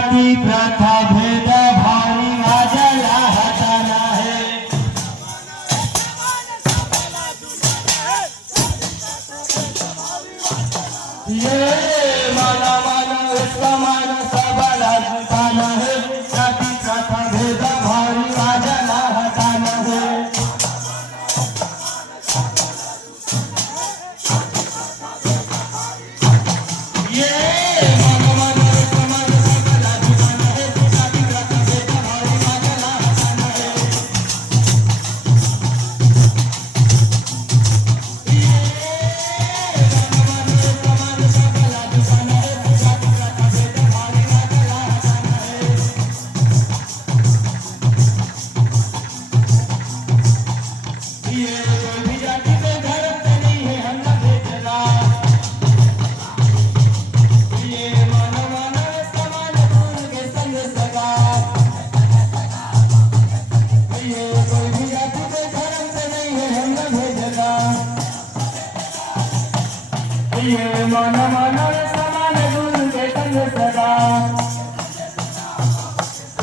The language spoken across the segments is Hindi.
जाति प्रथा भेद भारी वाजला हटाना है। ये माना माना समान सबला जुटाना है। जाति प्रथा भेद भारी वाजला हटाना है। ये मन मानो समान गुरु के संग सदा।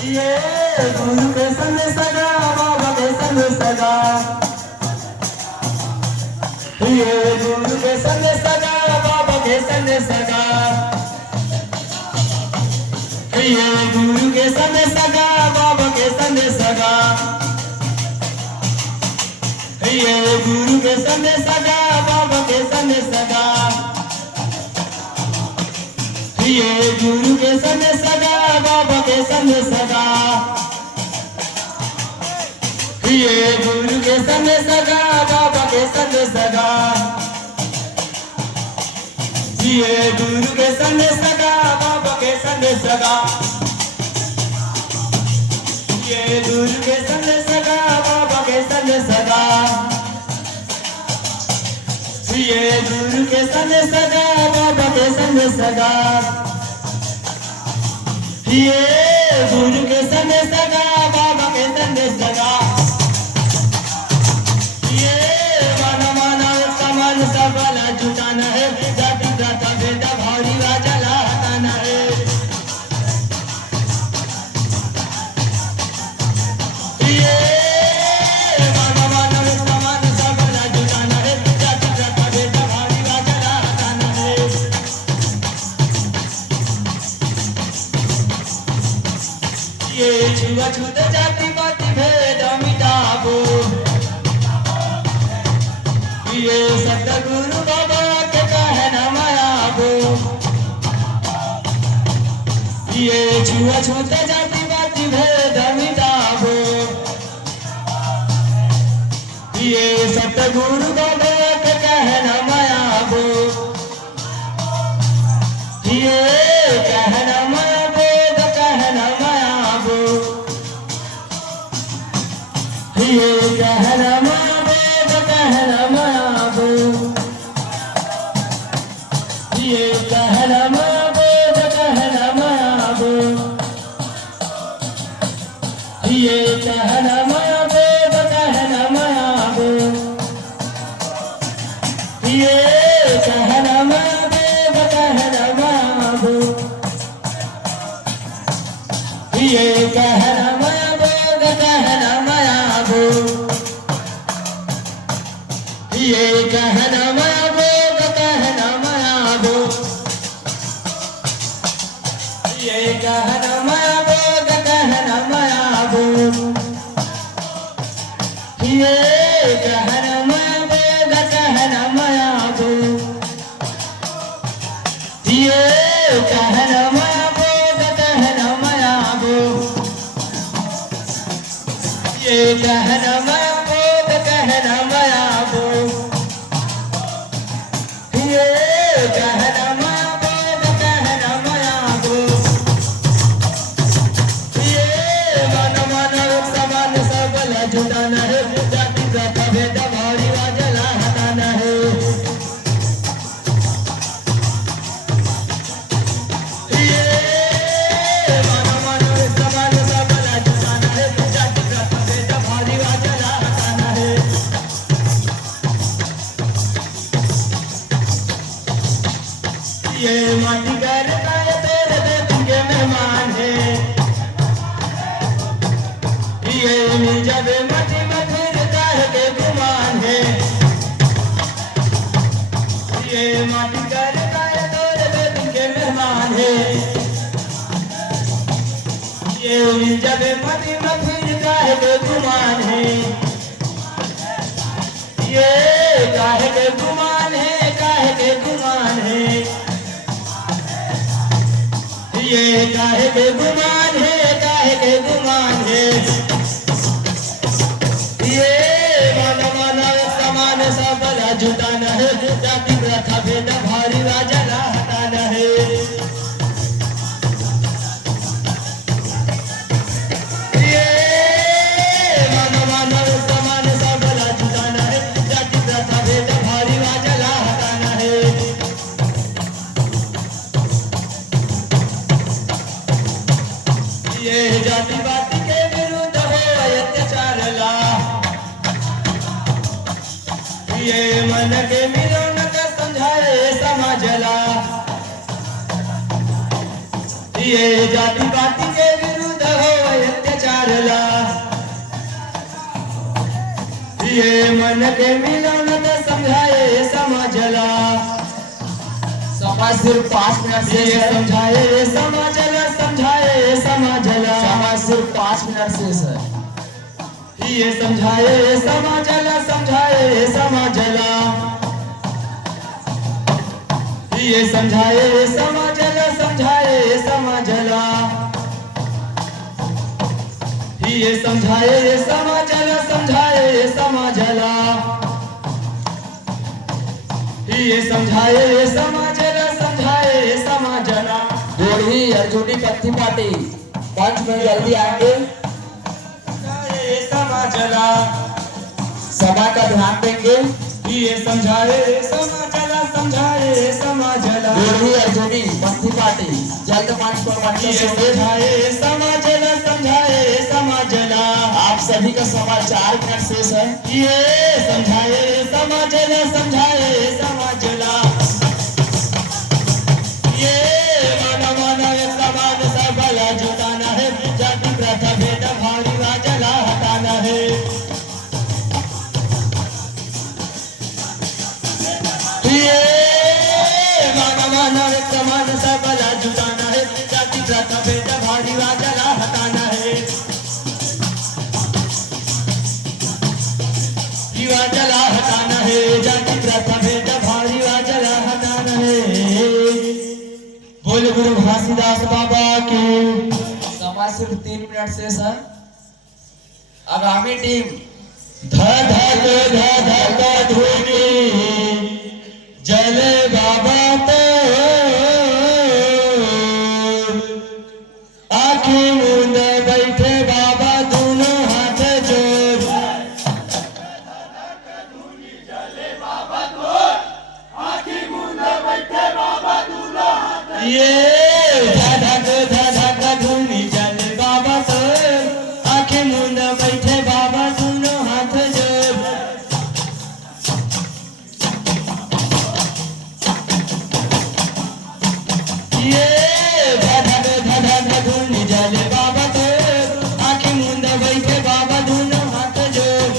ये गुरु के संग सदा बाबा के संग सदा। ये गुरु के संग सदा बाबा के संग सदा। ये गुरु के संग सदा बाबा के संग सदा। ये गुरु के संग सदा बाबा के संग सदा। ये गुरु के संग सदा बाबा के संग सदा। ये गुरु के संग सदा बाबा के संग सदा। ये गुरु के संग सदा बाबा के संग सदा। ये गुरु के संग सदा बाबा के संग सदा। ये गुरु के संग सदा बाबा के संग सदा। ये गुरु के संग सदा बाबा के संग सदा। ये माना माना समान सबला जुटाना है। जाति प्रथा भेद भारी वाजला हटाना है। ये माना माना समान सबला जुटाना है। जाति प्रथा भेद भारी वाजला हटाना है। ये छुआछूत जाति पाति भेद मिटाबो। ये सतगुरु बाबा के कहना मायाबो। ये छुआछूत जाति पाति भेद मिटाबो। ये सतगुरु बाबा के कहना मायाबो। ये कहना मायाबो कहना मायाबो। ये कहना मायाबो कहना मायाबो। ये कहना मायाबो कहना मायाबो। ये कहना मायाबो कहना मायाबो। ये कहना मायाबो कहना मायाबो। ये कहना मायाबो कहना मायाबो। ये कहना मायाबो कहना मायाबो। ये कहना मायाबो कहना मायाबो। ये कहना मायाबो कहना मायाबो। ये कहना मायाबो कहना मायाबो। ये कहना मायाबो कहना मायाबो। ये कहना मायाबो कहना मायाबो। ये मन मन समान सबला जुटाना है। जाति प्रथा भेद भारी वाजला हटाना है। ये मन मन समान सबला जुटाना है। जाति प्रथा भेद भारी वाजला हटाना है। ये माटी घर का तेरे देश के मेहमान है। जब मटी में फिर काहे के गुमान है ये माटी कर काहे तोरे बेबी के मेहमान है ये जब मटी में फिर काहे के गुमान है ये काहे के गुमान है काहे के गुमान है ये काहे के गुमान है काहे के गुमान है ये मानव समान सब बला जुटाना है जाति प्रथा भेद भारी जला हटाना है ये मानव समान सब बला जुटाना है जाति प्रथा भेद भारी जला हटाना है ये जातिवादी के विरुद्ध हो अत्याचार ला ये मन के मिलन का समझाए समाज ला ये जातिवादी के विरुद्ध हो अत्याचार ला ये मन के मिलन का समझाए समाज ला समाज सिर्फ 5 मिनट से ये समझाए समाज ला समझाए समाज ला समाज सिर्फ 5 मिनट से है ये समझाए समाजला समझाए समाजला ये समझाए समाजला समझाए समाजला ये समझाए समाजला समझाए समाजला ये समझाए समाजला समझाए समाजला जोड़ी अर्जुनी पत्ती पार्टी 5 मिनट जल्दी आएंगे समाजला सभा का ध्यान देंगे ये समझाए समाजला समझाए समाजला जोड़ी अर्जुनी पत्ती पार्टी जल्द मंच पर मंच ये से समझाए समाजला समझाए समाजला आप सभी का समय 4 मिनट शेष है ये समझाए समाजला समझाए समाजला ये मानव समान सबला जुटाना है जाति प्रथा भेद भारी जला हटाना है ये मानव समान सबला जुटाना है जाति प्रथा भेद भारी जला हटाना है जला हटाना है जाति प्रथा भेद भारी जला हटाना है बोल गुरु घासीदास बाबा की समय सिर्फ 3 मिनट शेष है आगामी टीम धक धूनी जले बाबा तो आँखी मूंद बैठे बाबा दोनों हाथ जोड़ ये धक धूनी जले बाबा तो आँखी मूंद बैठे बाबा दोनों हाथ जोड़ ये धक धूनी जले बाबा तो आँखी मूंद बैठे बाबा दोनों हाथ जोड़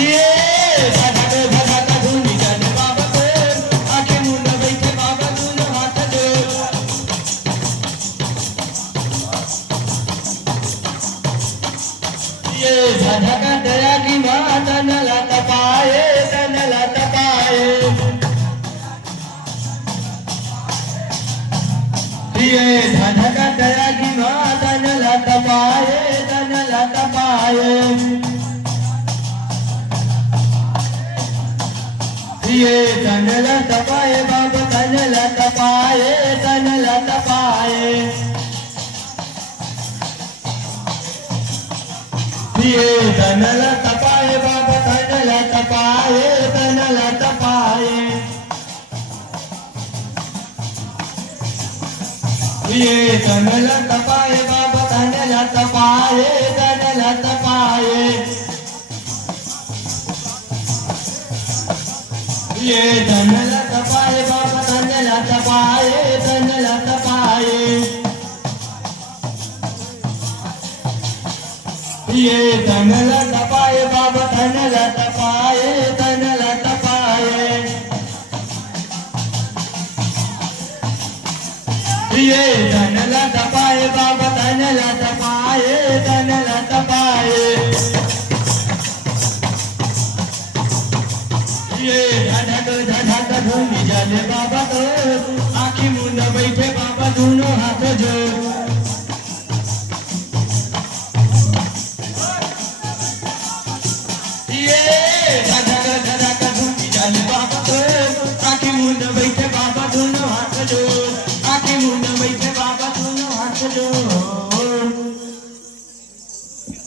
ये धक धूनी जले बाबा तो आँखी मूंद बैठे बाबा दोनों हाथ जोड़ ये धक दया की माता न लत पाए तन लत पाए ये धक दया की माता न लत पाए तन लत पाए ये तन लत पाए बाबा तन लत पाए तन लत पाए ये तन लत पाए बाबा तन लत पाए तन लत पाए ये तन लत पाए बाबा तन लत पाए तन लत पाए ये तन लत पाए बाबा तन लत पाए तन लत पाए धन लट पाए धन लट पाए ये धन लट पाए बाबा धन लट पाए धन लट पाए ये धन धन धूमि जले बाबा तो आखी मुंड बैठे